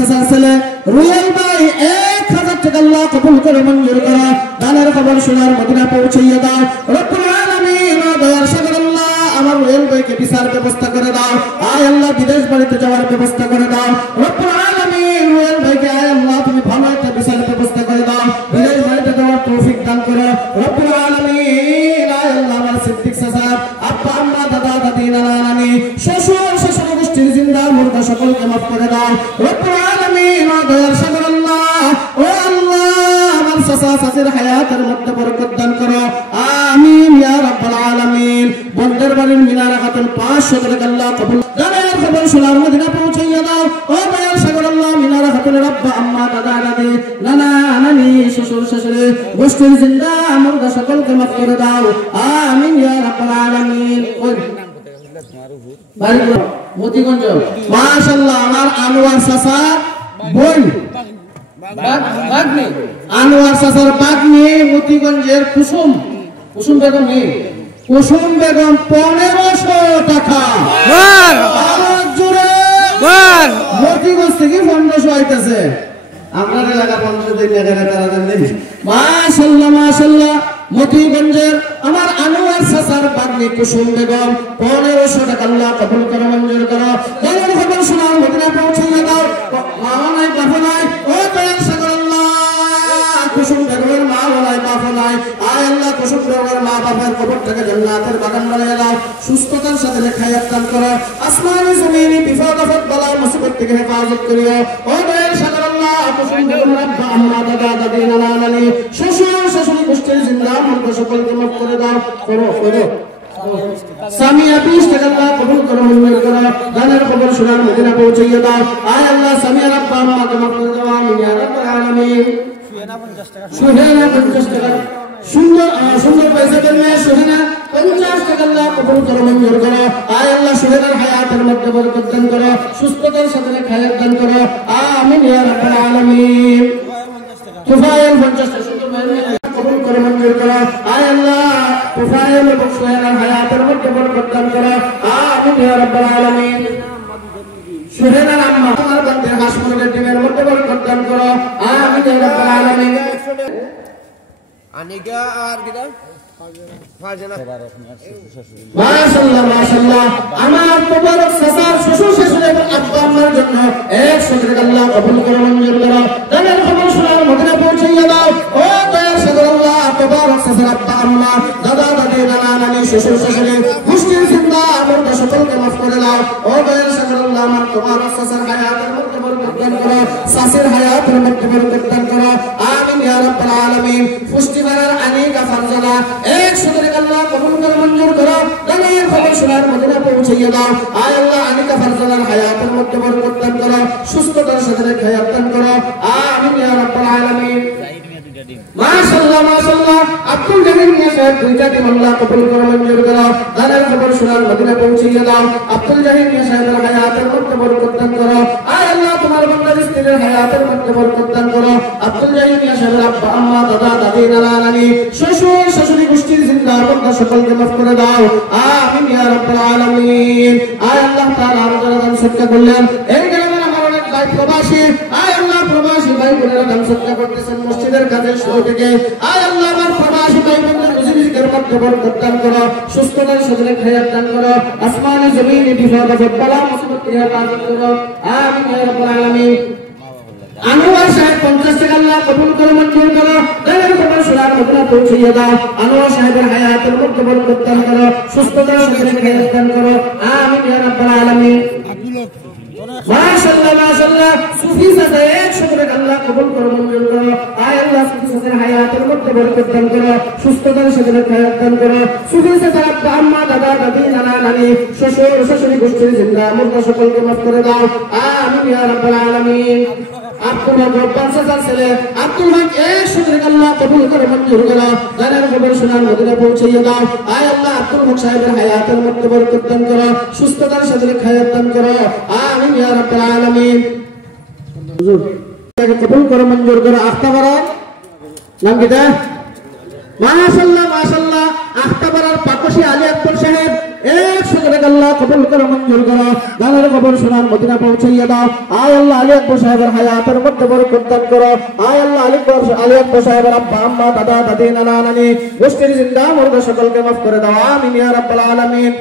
সাসার ছেলে রুয়েল ভাই 1000 টাকা আল্লাহ কবুল করে মঞ্জুর করো দানের খবর শোনার মদিনা পৌঁছাইয়া দাও রব্বুল আলামিন দয়ার সাগর আল্লাহ আমার রুয়েল ভাইকে ভিসার ব্যবস্থা করে দাও আয় আল্লাহ বিদেশ বাড়িতে যাওয়ার ব্যবস্থা করে দাও রব্বুল আলামিন রুয়েল ভাইকে আয় আল্লাহ তুমি ভালো একটা ভিসার ব্যবস্থা করে দাও বিদেশ বাড়িতে যাওয়ার তৌফিক দান করো রব্বুল আলামিন আয় আল্লাহ আমার সিদ্দিক চাচা আব্বা আম্মা দাদা দাদি নানা নানি শ্বশুর শাশুড়ি গোষ্ঠীর জিন্দা মুর্দা সকলকে মাফ করে দাও রব্বুল আলামিন দয়ার সাগর আল্লাহ ও আল্লাহ আমার চাচা চাচির হায়াতের মধ্যে বরকত দান করো আমিন ইয়া রাব্বাল আলামিন বন্দের বাড়ির মিনারা খাতুন 500 টাকা আল্লাহ কবুল দানের খবর শোনার মদিনা পৌঁছাইয়া দাও ও দয়ার সাগর আল্লাহ মিনারা খাতুনের আব্বা আম্মা দাদা দাদি নানা নানি শ্বশুর শাশুড়ি গোষ্ঠীর জিন্দা মুর্দা সকলকে মাফ করে দাও আমিন ইয়া রাব্বাল আলামিন মতিগঞ্জ মাশাআল্লাহ আমার আনোয়ার চাচা বোন বাগনি আনোয়ার চাচার বাগনি মতিগঞ্জের কুসুম বেগম কুসুম বেগম 1500 টাকা মতিগঞ্জ থেকে 1500 আইতেছে আপনার এলাকার মানুষদের মাশাআল্লাহ মাশাআল্লাহ মতিগঞ্জের আমার আনোয়ার চাচার বাগনি কুসুম বেগম 1500 টাকা আল্লাহ কবুল করে মঞ্জুর করো দানের খবর শোনার মদিনা পৌঁছাইয়া দাও মা নাই বাবা নাই ও দয়াল সাগর আল্লাহ কুসুম বেগমের মা নাই বাবা নাই আয় আল্লাহ কুসুম বেগমের মা বাবার কবর থেকে জান্নাতের বাগান বানিয়ে দাও সুস্থতার সাথে হায়াত দান করো আসমানে জমিনে বিপদ আপদ বালা মুসিবত থেকে হেফাজত করিও ও দয়াল সাগর আল্লাহ কুসুম বেগমের আব্বা আম্মা দাদা দাদি নানা নানি শ্বশুর শাশুড়ি গোষ্ঠীর জিন্দা মুর্দা সকলকে মাফ করে দাও করো সামিয়া 20 টাকা আল্লাহ কবুল করো মঞ্জুর করো দানের খবর শোনার মদিনা পৌঁছাইয়া দাও আয় আল্লাহ সামিয়া আব্বা আম্মাকে মাফ করে দাও আমিন ইয়া রাব্বাল আলামিন সুহেনা 50 টাকা সুন্দর পয়সা দিলে সুহেনা 50 টাকা আল্লাহ কবুল করো মঞ্জুর করো আয় আল্লাহ সুহেনার হায়াতের মধ্যে বরকত দান করো সুস্থতার সাথে হায়াত দান করো আমিন ইয়া রাব্বাল আলামিন তুফাইল 50 টাকা সুন্দর কবুল করো মঞ্জুর করো আয় আল্লাহ তুফাইল এবং সুহেনার হায়াতের মধ্যে বরকত দান করো আমিন ইয়া রাব্বাল আলামিন সুহেনার আম্মা তোমার বান্দার হাসমুলের টিমের মধ্যে বরকত দান করো আমিন ইয়া রাব্বাল আলামিন আনিকা আর কিদা ফারজানা মাশাআল্লাহ মাশাআল্লাহ আমার মুবারক চাচার শ্বশুর শাশুড়ি এবং আব্বা আম্মার জন্য 100 টাকা আল্লাহ কবুল করে মঞ্জুর করো দানের খবর শোনার মদিনা পৌঁছাইয়া দাও ও দয়ার সাগর আল্লাহ মুবারক চাচার আব্বা আম্মা দাদা দাদি নানা নানি শ্বশুর শাশুড়ি গোষ্ঠীর জিন্দা মুর্দা সকলকে মাফ করে দাও ও দয়ার সাগর আল্লাহ আমার মুবারক চাচার হায়াতের মধ্যে বরকত দান করো চাচির হায়াতের মধ্যে বরকত দান করো আমিন ইয়া রাব্বাল আলামিন পুষ্টিবারের আনিকা ফারজানা 100 টাকা আল্লাহ কবুল করে মঞ্জুর করো দানের খবর শোনার মদিনা পৌঁছাইয়া দাও আয় আল্লাহ আনিকা ফারজানার হায়াতের মধ্যে বরকত দান করো সুস্থতার সাথে হায়াত দান করো আমিন ইয়া রাব্বাল আলামিন মাশাআল্লাহ মাশাআল্লাহ আব্দুল জলিল মিয়া সাহেব দুইটা টিম আল্লাহ কবুল করে মঞ্জুর করো দানের খবর শোনার মদিনা পৌঁছাইয়া দাও আব্দুল জলিল মিয়া সাহেবের হায়াতের মধ্যে বরকত দান করো আয় আল্লাহ তোমার বান্দার স্ত্রীর হায়াতের মধ্যে বরকত দান করো আব্দুল জলিল মিয়া সাহেবের আব্বা আম্মা দাদা দাদি নানা নানি শ্বশুর শাশুড়ি গোষ্ঠীর জিন্দা মুর্দা সকলকে মাফ করে দাও আমিন ইয়া রাব্বাল আলামিন আয় আল্লাহ তাআলা আমাদের দান সদকা করলেন এই গ্রামের আমার অনেক ভাই প্রবাসী আয় আল্লাহ প্রবাসী ভাই বোনেরা দান সদকা করতেছেন মসজিদের কাজে শুরু থেকে আয় আল্লাহ আমার প্রবাসী ভাই বোনদের রিজিকের মধ্যে বরকত দান করো সুস্থতার সাথে হায়াত দান করো আসমানে জমিনে বিপদ আপদ বালা মুসিবত থেকে হেফাজত করো আমিন ইয়া রাব্বাল আলামিন আনোয়ার সাহেব 50 টাকা আল্লাহ কবুল করে মঞ্জুর করো দানের খবর শোনার মদিনা পৌঁছাইয়া দাও আনোয়ার সাহেবের হায়াতের মধ্যে বরকত দান করো সুস্থতার সাথে হায়াত দান করো আমিন ইয়া রাব্বাল আলামিন মাশাআল্লাহ মাশাআল্লাহ সুফি সাথে 100 টাকা আল্লাহ কবুল করে মঞ্জুর করো আয় আল্লাহ সুফি সাথে হায়াতের মধ্যে বরকত দান করো সুস্থতার সাথে হায়াত দান করো সুফি সাথে আব্বা আম্মা দাদা দাদি নানা নানি শ্বশুর শাশুড়ি গোষ্ঠীর জিন্দা মুর্দা সকলকে মাফ করে দাও আমিন ইয়া রাব্বাল আলামিন আব্দুল হক রব্বান চাচার ছেলে আব্দুল হক 100 টাকা আল্লাহ কবুল করে মঞ্জুর করো দানের খবর শোনার মদিনা পৌঁছাইয়া দাও আয় আল্লাহ আব্দুল হক সাহেবের হায়াতের মধ্যে বরকত দান করো সুস্থতার সাথে হায়াত দান করো আমিন ইয়া রাব্বাল আলামিন হুজুর কবুল করে মঞ্জুর করো আখতাবারা নাম কি দা মাশাআল্লাহ মাশাআল্লাহ আখতাবারার পাকশি আলী আকবর সাহেব 100 টাকা আল্লাহ কবুল করে মঞ্জুর করো দানের কবর সোনার মদিনা পৌঁছাইয়া দাও আয় আল্লাহ আলী আকবর সাহেবের হায়াতের মধ্যে বরকত দান করো আয় আল্লাহ আলী আকবর সাহেবের আব্বা আম্মা দাদা দাদি নানা নানি গোষ্ঠীর জিন্দা মুর্দা সকলকে মাফ করে দাও আমিন ইয়া রাব্বাল আলামিন